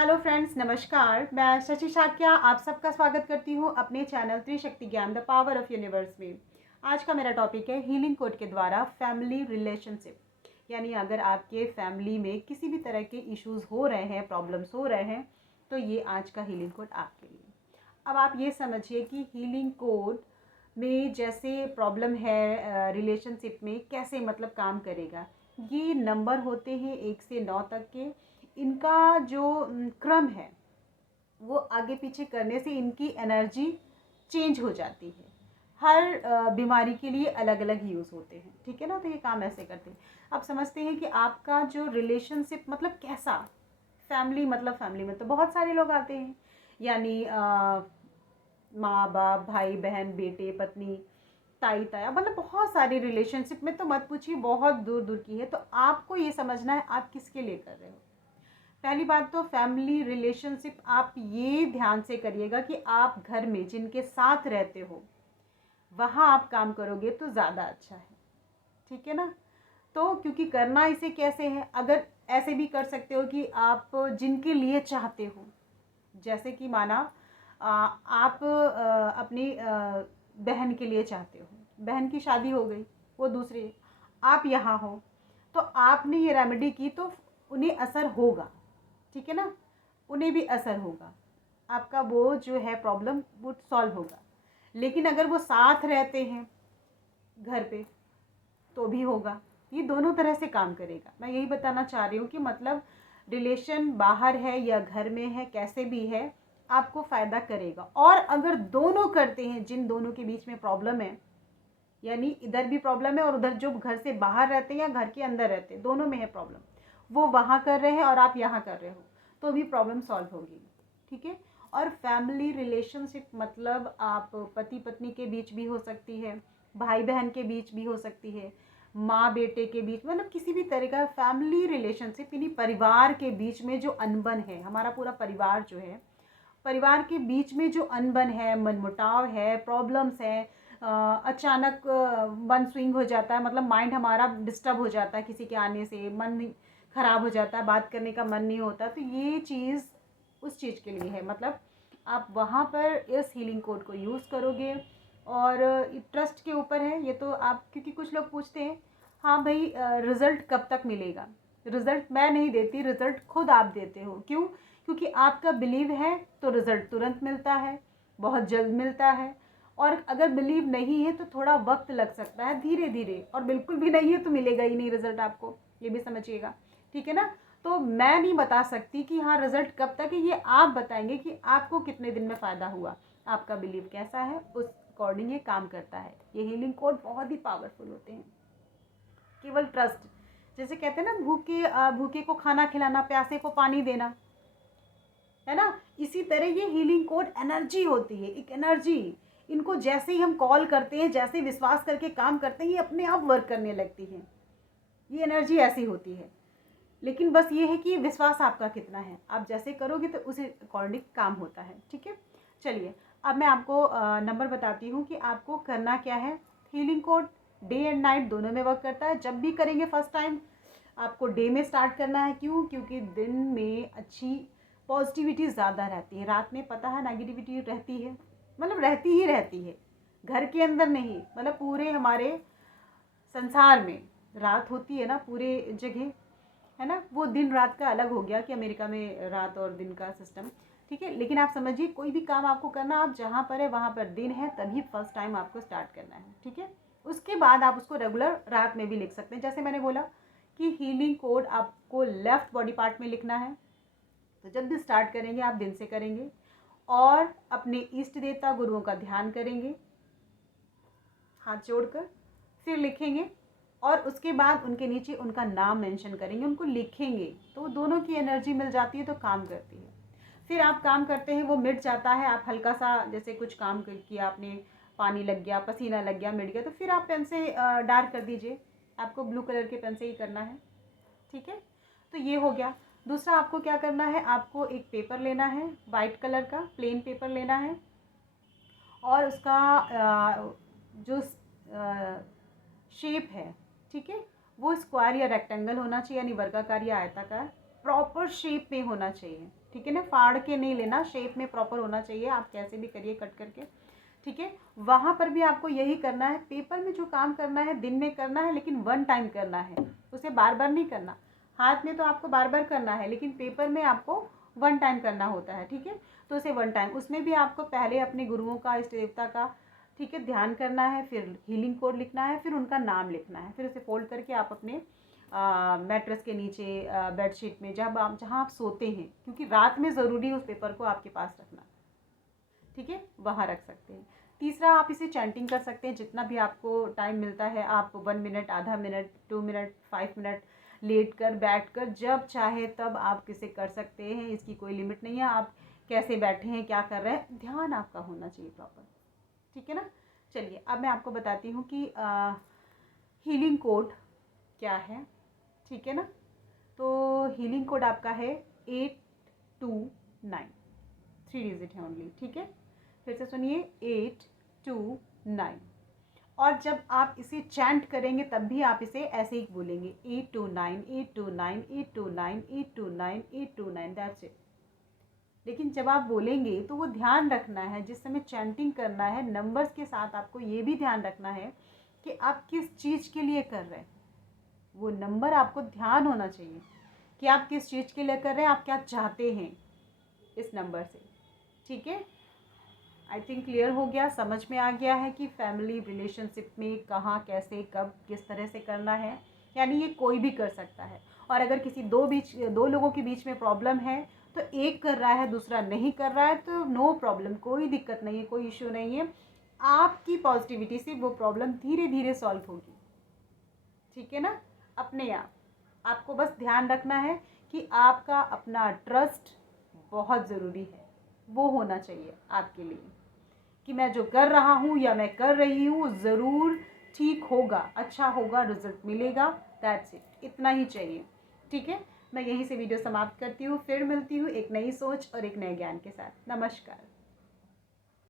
Hello friends, नमस्कार। मैं शशि शाक्या आप सबका स्वागत करती हूँ अपने चैनल त्रिशक्ति ज्ञान द पावर ऑफ यूनिवर्स में। आज का मेरा टॉपिक है हीलिंग कोड के द्वारा फैमिली रिलेशनशिप। यानी अगर आपके फैमिली में किसी भी तरह के इश्यूज हो रहे हैं, प्रॉब्लम्स हो रहे हैं, तो ये आज का हीलिंग कोड आपके लिए। अब आप ये समझिए कि हीलिंग कोड में जैसे प्रॉब्लम है रिलेशनशिप में, कैसे मतलब काम करेगा। ये नंबर होते हैं 1 से 9 तक के। इनका जो क्रम है वो आगे पीछे करने से इनकी एनर्जी चेंज हो जाती है। हर बीमारी के लिए अलग अलग यूज़ होते हैं, ठीक है ना। तो ये काम ऐसे करते हैं। आप समझते हैं कि आपका जो रिलेशनशिप मतलब कैसा, फैमिली मतलब फैमिली में तो बहुत सारे लोग आते हैं। यानी माँ बाप, भाई बहन, बेटे पत्नी, ताई ताया, मतलब बहुत सारी रिलेशनशिप में तो मत पूछिए, बहुत दूर दूर की है। तो आपको ये समझना है आप किसके लिए कर रहे हो। पहली बात तो फैमिली रिलेशनशिप आप ये ध्यान से करिएगा कि आप घर में जिनके साथ रहते हो वहाँ आप काम करोगे तो ज़्यादा अच्छा है, ठीक है ना। तो क्योंकि करना इसे कैसे है, अगर ऐसे भी कर सकते हो कि आप जिनके लिए चाहते हो, जैसे कि माना आप अपनी बहन के लिए चाहते हो, बहन की शादी हो गई, वो दूसरे, आप यहाँ हो, तो आपने ये रेमेडी की तो उन्हें असर होगा, ठीक है ना। उन्हें भी असर होगा, आपका वो जो है प्रॉब्लम वो सॉल्व होगा। लेकिन अगर वो साथ रहते हैं घर पे तो भी होगा। ये दोनों तरह से काम करेगा। मैं यही बताना चाह रही हूँ कि मतलब रिलेशन बाहर है या घर में है, कैसे भी है, आपको फ़ायदा करेगा। और अगर दोनों करते हैं, जिन दोनों के बीच में प्रॉब्लम है, यानी इधर भी प्रॉब्लम है और उधर जो घर से बाहर रहते हैं या घर के अंदर रहते हैं, दोनों में है प्रॉब्लम, वो वहाँ कर रहे हैं और आप यहाँ कर रहे हो, तो भी प्रॉब्लम सॉल्व होगी, ठीक है। और फैमिली रिलेशनशिप मतलब आप पति पत्नी के बीच भी हो सकती है, भाई बहन के बीच भी हो सकती है, माँ बेटे के बीच, मतलब किसी भी तरह का फैमिली रिलेशनशिप, यानी परिवार के बीच में जो अनबन है, हमारा पूरा परिवार जो है, परिवार के बीच में जो अनबन है, मनमुटाव है, प्रॉब्लम्स है, अचानक मन स्विंग हो जाता है, मतलब माइंड हमारा डिस्टर्ब हो जाता है, किसी के आने से मन ख़राब हो जाता है, बात करने का मन नहीं होता, तो ये चीज़ उस चीज़ के लिए है। मतलब आप वहाँ पर इस हीलिंग कोड को यूज़ करोगे। और ट्रस्ट के ऊपर है ये तो आप, क्योंकि कुछ लोग पूछते हैं हाँ भाई रिज़ल्ट कब तक मिलेगा। रिज़ल्ट मैं नहीं देती, रिज़ल्ट खुद आप देते हो। क्यों? क्योंकि आपका बिलीव है तो रिज़ल्ट तुरंत मिलता है, बहुत जल्द मिलता है। और अगर बिलीव नहीं है तो थोड़ा वक्त लग सकता है, धीरे धीरे। और बिल्कुल भी नहीं है तो मिलेगा ही नहीं रिज़ल्ट आपको, ये भी समझिएगा, ठीक है ना। तो मैं नहीं बता सकती कि हाँ रिज़ल्ट कब तक है, ये आप बताएंगे कि आपको कितने दिन में फ़ायदा हुआ, आपका बिलीव कैसा है, उस अकॉर्डिंग ये काम करता है। ये हीलिंग कोड बहुत ही पावरफुल होते हैं। केवल ट्रस्ट, जैसे कहते हैं ना, भूखे को खाना खिलाना, प्यासे को पानी देना, है ना। इसी तरह ये हीलिंग कोड एनर्जी होती है, एक एनर्जी। इनको जैसे ही हम कॉल करते हैं, जैसे विश्वास करके काम करते हैं, ये अपने आप वर्क करने लगती है। ये एनर्जी ऐसी होती है। लेकिन बस ये है कि विश्वास आपका कितना है, आप जैसे करोगे तो उसी अकॉर्डिंग काम होता है, ठीक है। चलिए अब मैं आपको नंबर बताती हूँ कि आपको करना क्या है। Healing code day and night दोनों में वर्क करता है। जब भी करेंगे फर्स्ट टाइम आपको डे में स्टार्ट करना है। क्यों? क्योंकि दिन में अच्छी पॉजिटिविटी ज़्यादा रहती है, रात में पता है नेगेटिविटी रहती है, मतलब रहती ही रहती है। घर के अंदर नहीं, मतलब पूरे हमारे संसार में रात होती है ना, पूरे जगह, है ना। वो दिन रात का अलग हो गया कि अमेरिका में रात और दिन का सिस्टम, ठीक है। लेकिन आप समझिए, कोई भी काम आपको करना, आप जहाँ पर है वहाँ पर दिन है, तभी फर्स्ट टाइम आपको स्टार्ट करना है, ठीक है। उसके बाद आप उसको रेगुलर रात में भी लिख सकते हैं। जैसे मैंने बोला कि हीलिंग कोड आपको लेफ्ट बॉडी पार्ट में लिखना है। तो जब भी स्टार्ट करेंगे आप दिन से करेंगे और अपने इष्ट देवता गुरुओं का ध्यान करेंगे हाथ जोड़कर, फिर लिखेंगे और उसके बाद उनके नीचे उनका नाम मेंशन करेंगे, उनको लिखेंगे, तो दोनों की एनर्जी मिल जाती है तो काम करती है। फिर आप काम करते हैं, वो मिट जाता है। आप हल्का सा जैसे कुछ काम किया आपने, पानी लग गया, पसीना लग गया, मिट गया, तो फिर आप पेन से डार्क कर दीजिए। आपको ब्लू कलर के पेन से ही करना है, ठीक है। तो ये हो गया। दूसरा आपको क्या करना है, आपको एक पेपर लेना है, वाइट कलर का प्लेन पेपर लेना है। और उसका जो शेप है, ठीक है, वो स्क्वायर या रेक्टेंगल होना चाहिए, यानी वर्गाकार या आयताकार। प्रॉपर शेप में होना चाहिए, ठीक है ना, फाड़ के नहीं लेना, शेप में प्रॉपर होना चाहिए, आप कैसे भी करिए कट करके, ठीक है। वहाँ पर भी आपको यही करना है, पेपर में जो काम करना है दिन में करना है, लेकिन वन टाइम करना है, उसे बार बार नहीं करना। हाथ में तो आपको बार बार करना है, लेकिन पेपर में आपको वन टाइम करना होता है, ठीक है। तो उसे वन टाइम, उसमें भी आपको पहले अपने गुरुओं का, इष्ट देवता का, ठीक है, ध्यान करना है, फिर हीलिंग कोड लिखना है, फिर उनका नाम लिखना है, फिर उसे फोल्ड करके आप अपने मैट्रेस के नीचे, बेडशीट में, जहाँ आप सोते हैं, क्योंकि रात में ज़रूरी है उस पेपर को आपके पास रखना, ठीक है, वहाँ रख सकते हैं। तीसरा, आप इसे चैंटिंग कर सकते हैं जितना भी आपको टाइम मिलता है, आप 1 मिनट, आधा मिनट, 2 मिनट, 5 मिनट, लेट कर, बैठ कर, जब चाहे तब आप इसे कर सकते हैं, इसकी कोई लिमिट नहीं है। आप कैसे बैठे हैं, क्या कर रहे हैं, ध्यान आपका होना चाहिए प्रॉपर, ठीक है ना। चलिए अब मैं आपको बताती हूँ कि हीलिंग कोड क्या है, ठीक है ना। तो हीलिंग कोड आपका है 829, 3 डिजिट है ओनली, ठीक है। फिर से सुनिए, 829। और जब आप इसे चैंट करेंगे तब भी आप इसे ऐसे ही बोलेंगे, 829, 829, 829, 829, 829, दैट्स इट। लेकिन जब आप बोलेंगे तो वो ध्यान रखना है, जिस समय चैंटिंग करना है नंबर्स के साथ, आपको ये भी ध्यान रखना है कि आप किस चीज़ के लिए कर रहे हैं। वो नंबर आपको ध्यान होना चाहिए कि आप किस चीज़ के लिए कर रहे हैं, आप क्या चाहते हैं इस नंबर से, ठीक है। आई थिंक क्लियर हो गया, समझ में आ गया है कि फैमिली रिलेशनशिप में कहाँ, कैसे, कब, किस तरह से करना है। यानी ये कोई भी कर सकता है। और अगर किसी दो लोगों के बीच में प्रॉब्लम है, तो एक कर रहा है दूसरा नहीं कर रहा है, तो नो प्रॉब्लम, कोई दिक्कत नहीं है, कोई इश्यू नहीं है। आपकी पॉजिटिविटी से वो प्रॉब्लम धीरे धीरे सॉल्व होगी, ठीक है ना, अपने आप। आपको बस ध्यान रखना है कि आपका अपना ट्रस्ट बहुत ज़रूरी है, वो होना चाहिए आपके लिए, कि मैं जो कर रहा हूँ या मैं कर रही हूँ ज़रूर ठीक होगा, अच्छा होगा, रिजल्ट मिलेगा, दैट्स इट, इतना ही चाहिए, ठीक है। मैं यहीं से वीडियो समाप्त करती हूँ, फिर मिलती हूँ एक नई सोच और एक नए ज्ञान के साथ। नमस्कार।